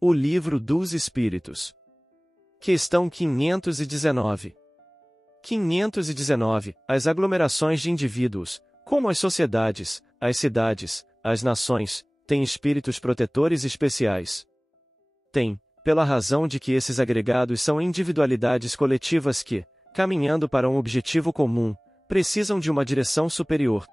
O Livro dos Espíritos. Questão 519. 519. As aglomerações de indivíduos, como as sociedades, as cidades, as nações, têm espíritos protetores especiais. Têm, pela razão de que esses agregados são individualidades coletivas que, caminhando para um objetivo comum, precisam de uma direção superior.